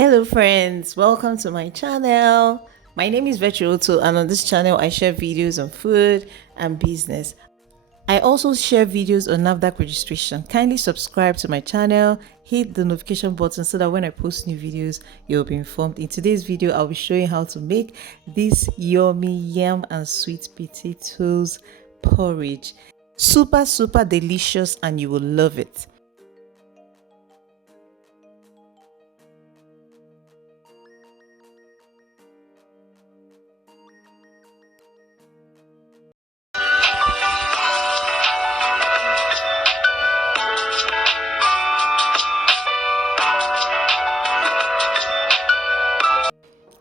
Hello friends, welcome to my channel. My name is Vetroto, and on this channel I share videos on food and business. I also share videos on NAFDAC registration. Kindly subscribe to my channel, hit the notification button so that when I post new videos you'll be informed. In today's video I'll be showing how to make this yummy yam and sweet potatoes porridge. Super delicious and you will love it.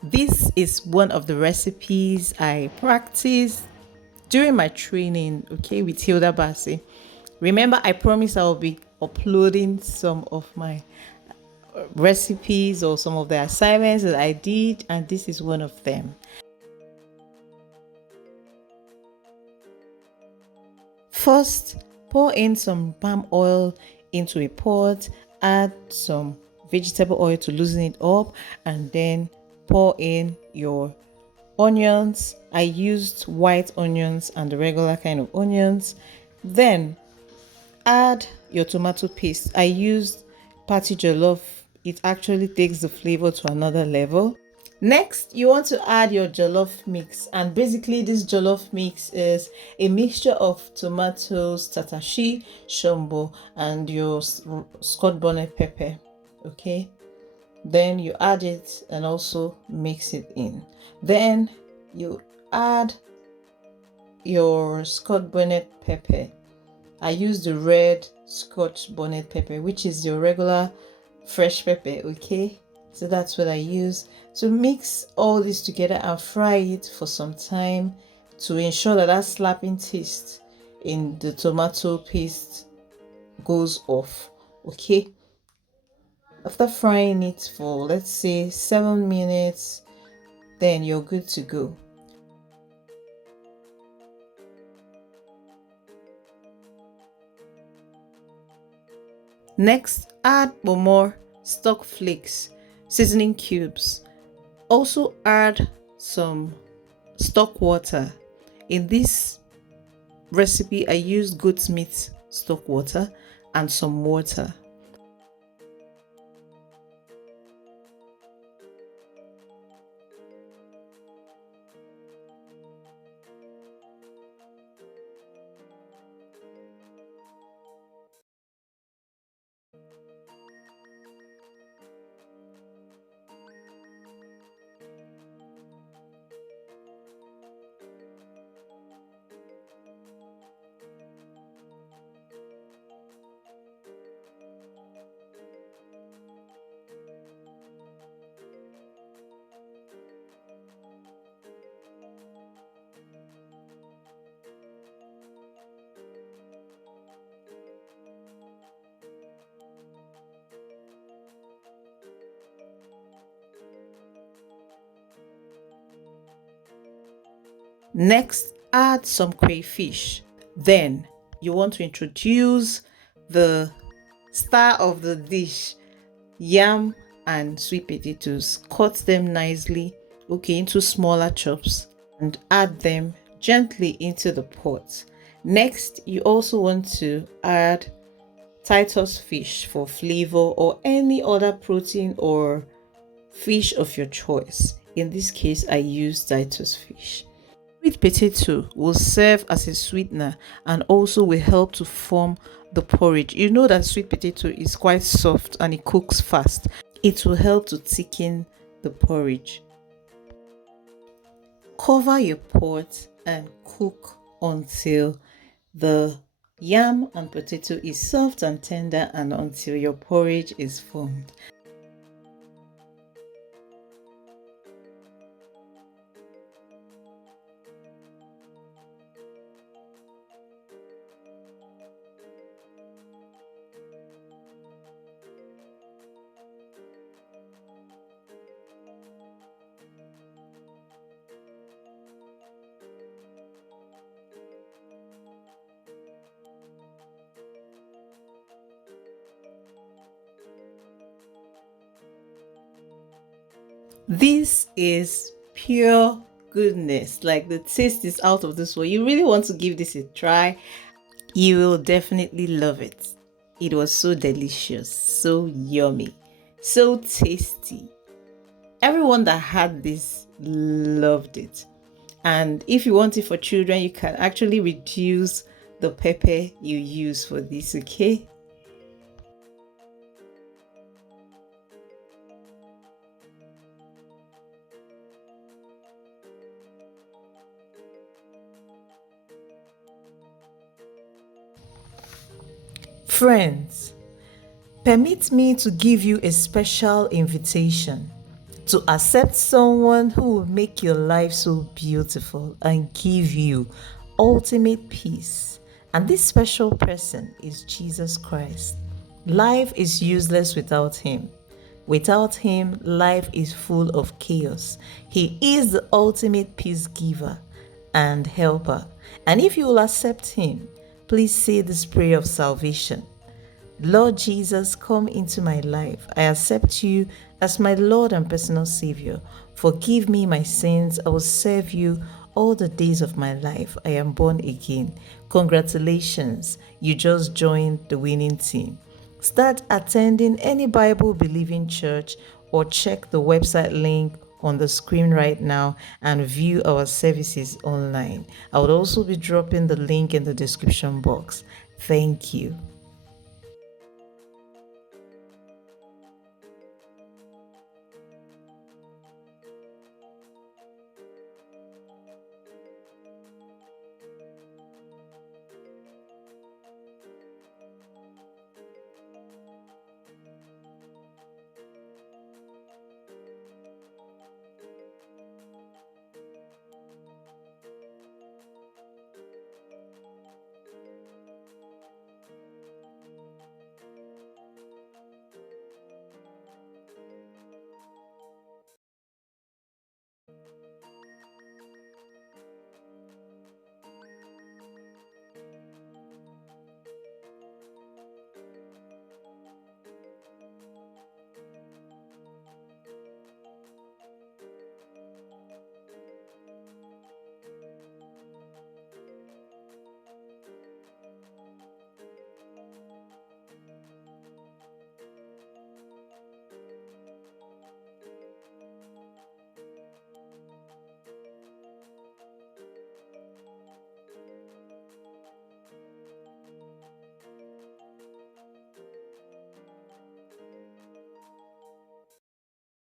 This is one of the recipes I practiced during my training, okay, with Hilda Bassi. Remember, I promised I will be uploading some of my recipes or some of the assignments that I did, and this is one of them. First, pour in some palm oil into a pot, add some vegetable oil to loosen it up, and then pour in your onions. I used white onions and the regular kind of onions. Then add your tomato paste. I used patty jollof. It actually takes the flavor to another level. Next, you want to add your jollof mix, and basically this jollof mix is a mixture of tomatoes, tatashi, shombo, and your scotch bonnet pepper. Okay, then you add it and also mix it in. Then you add your scotch bonnet pepper. I use the red scotch bonnet pepper, which is your regular fresh pepper. Okay, so that's what I use. So mix all this together and fry it for some time to ensure that that slapping taste in the tomato paste goes off. Okay, after frying it for, let's say, 7 minutes, then you're good to go. Next, add more stock flakes, seasoning cubes. Also add some stock water. In this recipe I used goat's meat stock water and some water. Next, add some crayfish. Then you want to introduce the star of the dish, yam and sweet potatoes. Cut them nicely, okay, into smaller chops and add them gently into the pot. Next, you also want to add Titus fish for flavor or any other protein or fish of your choice. In this case, I use Titus fish. Sweet potato will serve as a sweetener and also will help to form the porridge. You know that sweet potato is quite soft and it cooks fast. It will help to thicken the porridge. Cover your pot and cook until the yam and potato is soft and tender and until your porridge is formed. This is pure goodness. Like the taste is out of this world. You really want to give this a try. You will definitely love it. It was so delicious, so yummy, so tasty. Everyone that had this loved it. And if you want it for children, you can actually reduce the pepper you use for this, okay? Friends, permit me to give you a special invitation to accept someone who will make your life so beautiful and give you ultimate peace. And this special person is Jesus Christ. Life is useless without him. Without him, life is full of chaos. He is the ultimate peace giver and helper. And if you will accept him, please say this prayer of salvation. Lord Jesus, come into my life. I accept you as my Lord and personal Savior. Forgive me my sins. I will serve you all the days of my life. I am born again. Congratulations, you just joined the winning team. Start attending any Bible believing church or check the website link on the screen right now and view our services online. I would also be dropping the link in the description box. Thank you.